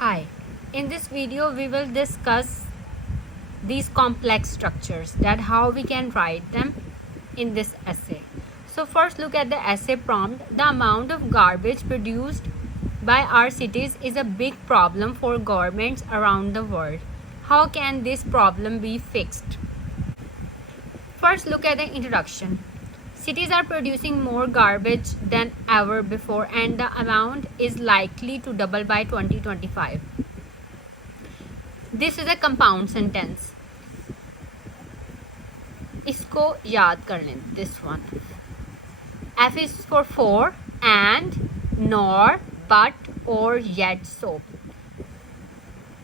Hi, in this video we will discuss these complex structures, that how we can write them in this essay. So first look at the essay prompt. The amount of garbage produced by our cities is a big problem for governments around the world. How can this problem be fixed? First look at the introduction. Cities are producing more garbage than ever before and the amount is likely to double by 2025. This is a compound sentence. इसको याद कर लें. This one. F is for for, and, nor, but, or, yet, so.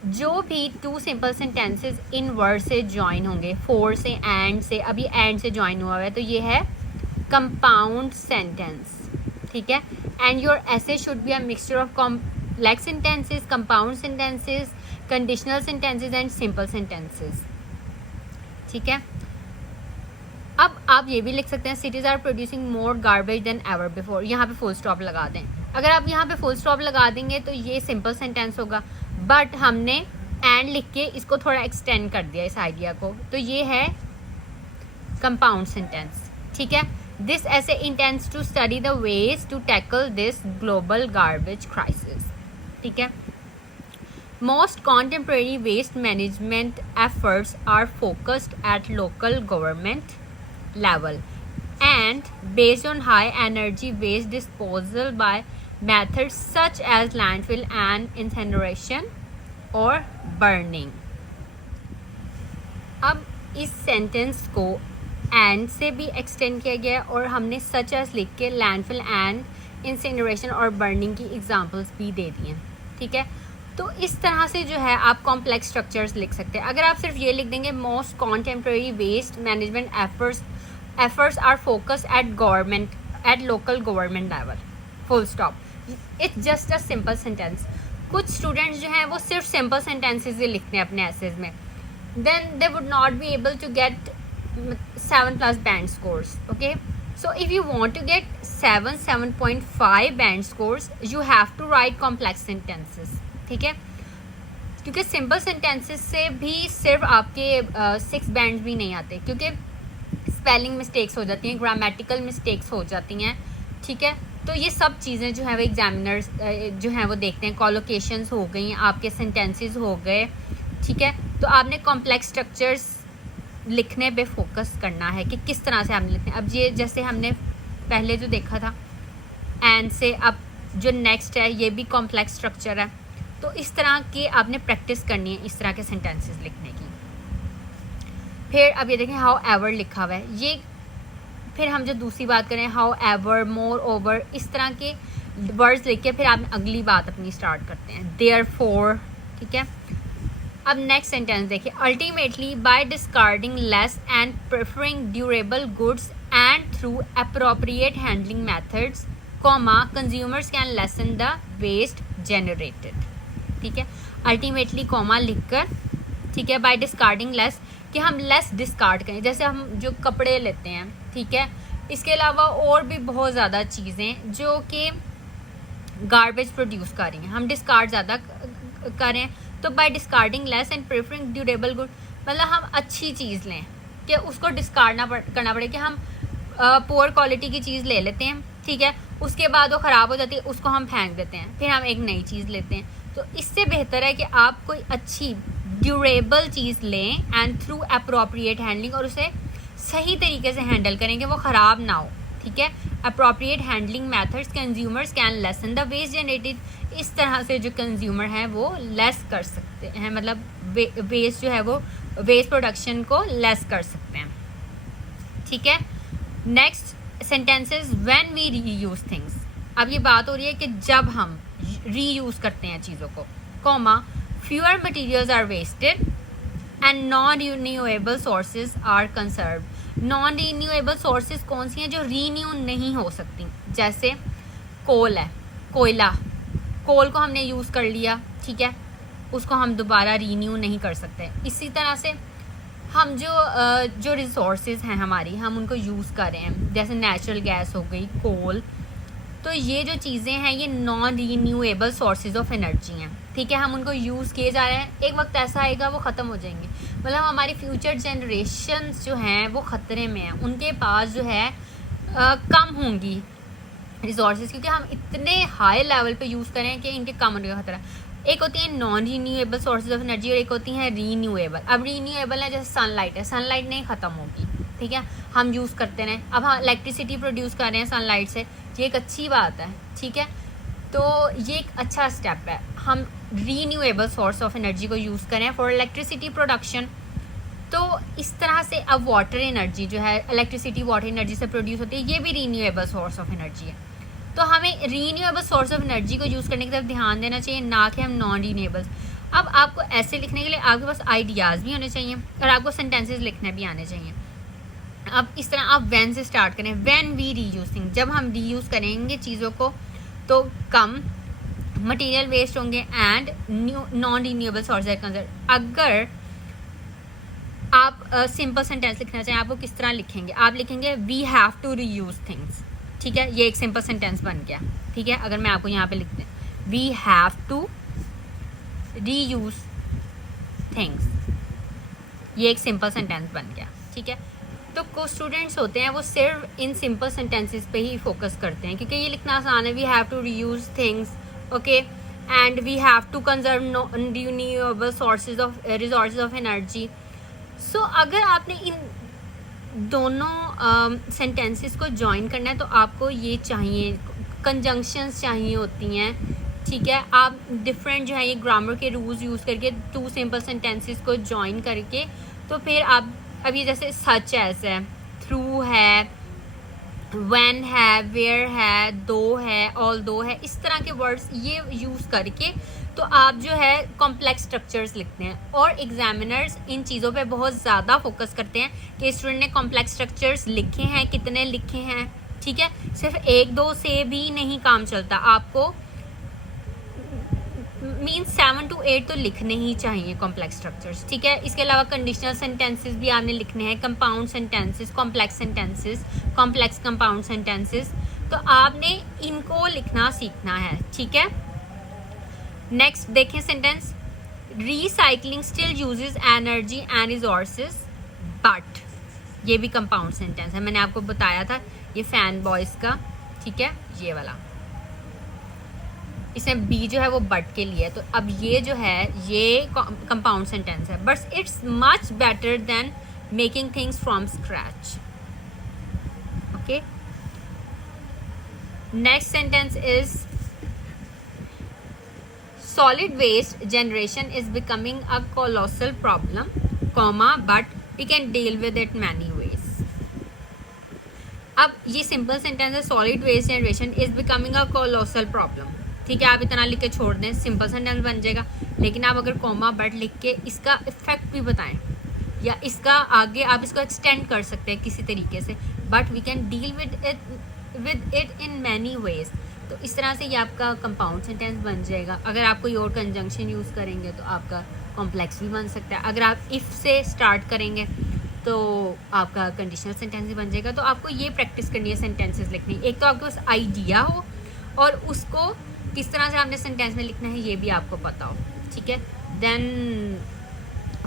जो भी two simple sentences in word से join होंगे, for से, and से, अभी एंड से ज्वाइन हुआ है, तो ये है कंपाउंड सेंटेंस. ठीक है. And your essay should be a mixture of complex sentences, compound sentences, conditional sentences and simple sentences. ठीक है. अब आप ये भी लिख सकते हैं, cities are producing more garbage than ever before. यहाँ पे फुल स्टॉप लगा दें. अगर आप यहाँ पे फुल स्टॉप लगा देंगे तो ये सिंपल सेंटेंस होगा, बट हमने एंड लिख के इसको थोड़ा एक्सटेंड कर दिया इस आइडिया को, तो ये है कंपाउंड सेंटेंस. ठीक है. This essay intends to study the ways to tackle this global garbage crisis. ठीक है. Most contemporary waste management efforts are focused at local government level and based on high energy waste disposal by methods such as landfill and incineration or burning. अब इस sentence को and से भी extend किया गया और हमने सच एज लिख के लैंडफिल एंड इंसिनरेशन और बर्निंग की एग्जांपल्स भी दे दी हैं. ठीक है. तो इस तरह से जो है आप कॉम्प्लेक्स स्ट्रक्चर्स लिख सकते हैं. अगर आप सिर्फ ये लिख देंगे most contemporary waste management efforts are focus at government at local government level, full stop. It's just a simple sentence. कुछ स्टूडेंट्स जो हैं वो सिर्फ सिंपल सेंटेंसेस ही लिखते हैं अपने एसेज में, then they would not be able to get 7+ band scores. Okay, so if you want to get 7.5 band scores, you have to write complex sentences. ठीक है. क्योंकि सिंपल सेंटेंसेस से भी सिर्फ आपके 6 बैंड्स भी नहीं आते, क्योंकि स्पेलिंग मिस्टेक्स हो जाती हैं, ग्रामेटिकल मिस्टेक्स हो जाती हैं. ठीक है. तो ये सब चीज़ें जो हैं वो एग्जामिनर्स जो हैं वो देखते हैं. कॉलोकेशंस हो गई, आपके सेंटेंसेस हो गए. ठीक है. तो आपने कॉम्प्लेक्स स्ट्रक्चर्स लिखने पे फोकस करना है कि किस तरह से हमने लिखने. अब ये जैसे हमने पहले जो देखा था एंड से, अब जो नेक्स्ट है ये भी कॉम्प्लेक्स स्ट्रक्चर है. तो इस तरह की आपने प्रैक्टिस करनी है इस तरह के सेंटेंसेस लिखने की. फिर अब ये देखें हाउ एवर लिखा हुआ है, ये फिर हम जो दूसरी बात करें हाउ एवर, मोर ओवर, इस तरह के वर्ड्स लिख के फिर आप अगली बात अपनी स्टार्ट करते हैं. Therefore. ठीक है. अब नेक्स्ट सेंटेंस देखिए. Ultimately by discarding less and preferring durable goods and through appropriate handling methods, comma, consumers can lessen the waste generated. ठीक है. अल्टीमेटली कॉमा लिखकर, ठीक है, बाय डिस्कार्डिंग लेस, कि हम लेस डिस्कार्ड करें. जैसे हम जो कपड़े लेते हैं, ठीक है, इसके अलावा और भी बहुत ज़्यादा चीज़ें जो कि गार्बेज प्रोड्यूस कर रही हैं, हम डिस्कार्ड ज़्यादा करें. तो by discarding less and preferring durable good, मतलब हम अच्छी चीज़ लें कि उसको डिस्कार्ड ना करना पड़े, कि हम पुअर क्वालिटी की चीज़ ले लेते हैं. ठीक है. उसके बाद वो ख़राब हो जाती है, उसको हम फेंक देते हैं, फिर हम एक नई चीज़ लेते हैं. तो इससे बेहतर है कि आप कोई अच्छी ड्यूरेबल चीज़ लें एंड थ्रू अप्रोप्रिएट हैंडलिंग, और उसे सही तरीके से हैंडल करें कि वो ख़राब ना हो. ठीक है. Appropriate handling methods, consumers can lessen the waste generated. इस तरह से जो कंज्यूमर हैं वो लेस कर सकते हैं, मतलब वेस्ट जो है वो वेस्ट प्रोडक्शन को लेस कर सकते हैं. ठीक है. Next sentences when we reuse things. अब ये बात हो रही है कि जब हम रीयूज करते हैं चीज़ों को, comma, fewer materials are wasted and non renewable sources are conserved. Non renewable sources कौन सी हैं जो रीन्यू नहीं हो सकती? जैसे कोल है, कोयला, कोल को हमने यूज़ कर लिया, ठीक है, उसको हम दोबारा रीन्यू नहीं कर सकते. इसी तरह से हम जो रिसोर्सेज हैं हमारी, हम उनको यूज़ कर रहे हैं, जैसे नेचुरल गैस हो गई, कोल, तो ये जो चीज़ें हैं ये non renewable sources of energy हैं, ठीक है। हम उनको यूज़ किए जा रहे हैं, एक वक्त ऐसा आएगा वो ख़त्म हो जाएंगे, मतलब हमारी फ्यूचर जनरेशन्स जो हैं वो ख़तरे में हैं, उनके पास जो है कम होंगी रिसोर्सेज, क्योंकि हम इतने हाई लेवल पे यूज़ करें कि इनके कम होने का खतरा। एक होती है non renewable sources of energy और एक होती है रीन्यूएबल। अब रीन्यूएबल है जैसे सनलाइट है, सनलाइट नहीं ख़त्म होगी, ठीक है, हम यूज़ करते रहें। अब हम इलेक्ट्रिसिटी प्रोड्यूस कर रहे हैं सनलाइट से, ये एक अच्छी बात है, ठीक है। तो ये एक अच्छा स्टेप है, हम रीन्यूएबल सोर्स ऑफ एनर्जी को यूज़ करें फॉर इलेक्ट्रिसिटी प्रोडक्शन। तो इस तरह से अब वाटर एनर्जी जो है, इलेक्ट्रिसिटी वाटर एनर्जी से प्रोड्यूस होती है, ये भी रीन्यूएबल सोर्स ऑफ एनर्जी है। तो हमें रीन्यूएबल सोर्स ऑफ एनर्जी को यूज़ करने की तरफ ध्यान देना चाहिए, ना कि हम नॉन रीन्यूएबल। अब आपको ऐसे लिखने के लिए आपके पास आइडियाज़ भी होने चाहिए और आपको सेंटेंसेस लिखने भी आने चाहिए। अब इस तरह आप व्हेन से स्टार्ट करें, व्हेन वी रीयूज थिंग, जब हम रीयूज़ करेंगे चीज़ों को तो कम मटेरियल वेस्ट होंगे एंड नॉन रीन्यूएबल सोर्स है कंजर। अगर आप सिंपल सेंटेंस लिखना चाहें, आपको किस तरह लिखेंगे? आप लिखेंगे we have to reuse things, ठीक है, ये एक सिंपल सेंटेंस बन गया, ठीक है। अगर मैं आपको यहाँ पे लिखते हैं we have to reuse things, ये एक सिंपल सेंटेंस बन गया, ठीक है। तो कुछ स्टूडेंट्स होते हैं वो सिर्फ इन सिंपल सेंटेंसेस पे ही फोकस करते हैं, क्योंकि ये लिखना आसान है, we have to reuse things, okay, and we have to conserve renewable sources of resources of energy. So अगर आपने इन दोनों सेंटेंसेस को ज्वाइन करना है तो आपको ये चाहिए, कंजंक्शंस चाहिए होती हैं, ठीक है। आप डिफरेंट जो है ये ग्रामर के रूल्स यूज़ करके टू सिंपल सेंटेंसेस को ज्वाइन करके, तो फिर आप अभी जैसे सच एज है, थ्रू है, व्हेन है, वेयर है, दो है, ऑल दो है, इस तरह के वर्ड्स ये यूज़ करके तो आप जो है कॉम्प्लेक्स स्ट्रक्चर्स लिखते हैं। और एग्जामिनर्स इन चीज़ों पे बहुत ज़्यादा फोकस करते हैं कि स्टूडेंट ने कॉम्प्लेक्स स्ट्रक्चर्स लिखे हैं, कितने लिखे हैं, ठीक है। सिर्फ एक दो से भी नहीं काम चलता, आपको मीन्स 7 to 8 तो लिखने ही चाहिए कॉम्प्लेक्स स्ट्रक्चर्स, ठीक है। इसके अलावा कंडीशनल सेंटेंसेस भी आपने लिखने हैं, compound sentences, complex sentences, complex compound sentences, तो आपने इनको लिखना सीखना है, ठीक है। नेक्स्ट देखें sentence, recycling still uses energy and resources but, ये भी कंपाउंड सेंटेंस है, मैंने आपको बताया था ये फैन बॉयज का, ठीक है, ये वाला, इसमें बी जो है वो बट के लिए। तो अब ये जो है ये कंपाउंड सेंटेंस है, but it's much better than making things from scratch, okay. Next sentence is solid waste generation is becoming a colossal problem, comma, but we can deal with it many ways. अब ये simple sentence है, solid waste generation is becoming a colossal problem, ठीक है। आप इतना लिख के छोड़ दें, सिंपल सेंटेंस बन जाएगा, लेकिन आप अगर कॉमा बट लिख के इसका इफेक्ट भी बताएं या इसका आगे आप इसको एक्सटेंड कर सकते हैं किसी तरीके से, but we can deal with it in many ways. तो इस तरह से ये आपका कंपाउंड सेंटेंस बन जाएगा। अगर आप कोई और कंजंक्शन यूज़ करेंगे तो आपका कॉम्प्लेक्स भी बन सकता है। अगर आप इफ़ से स्टार्ट करेंगे तो आपका कंडीशनल सेंटेंस भी बन जाएगा। तो आपको ये प्रैक्टिस करनी है सेंटेंसेस लिखनी, एक तो आपके पास आइडिया हो और उसको किस तरह से आपने सेंटेंस में लिखना है ये भी आपको पता हो, ठीक है। Then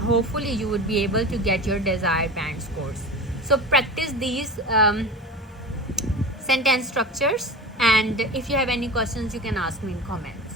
hopefully you would be able to get your desired band scores. So practice these sentence structures, and if you have any questions you can ask me in comments.